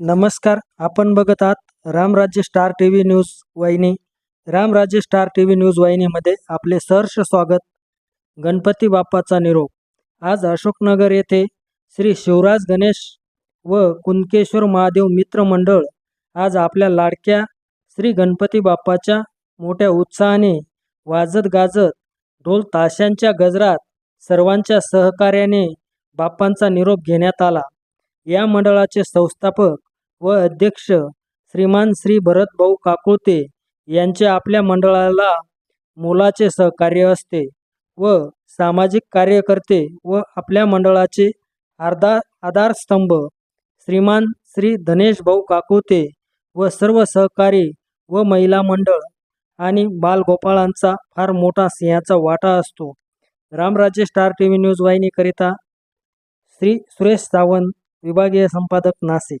नमस्कार आपण बघत आहात Ramrajya star T V news वाहिनी. Ramrajya star T V news वाहिनीमध्ये आपले सहर्ष स्वागत गणपती बाप्पाचा निरोप. आज अशोकनगर येथे श्री शिवराज गणेश व कुणकेश्वर महादेव मित्र मंडळ आज आपल्या लाडक्या श्री गणपती बाप्पाच्या मोठ्या उत्साहाने वाजत गाजत ढोल ताशांच्या गजरात सर्वांच्या सहकार्याने बाप्पांचा निरोप घेण्यात आला. या मंडळाचे संस्थापक व अध्यक्ष श्रीमान श्री भरत भाऊ काकोते यांचे आपल्या मंडळाला मोलाचे सहकार्य असते व सामाजिक कार्यकर्ते व आपल्या मंडळाचे आधार आधारस्तंभ श्रीमान श्री धनेश भाऊ व सर्व सहकारी व महिला मंडळ आणि बालगोपाळांचा फार मोठा सिंहाचा वाटा असतो. Ramrajya star T V news वाहिनीकरिता Shri Suresh Sawant विभागीय संपादक नाशिक.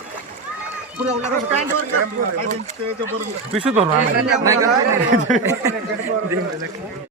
आहे पिशवीत भरून आणायचं.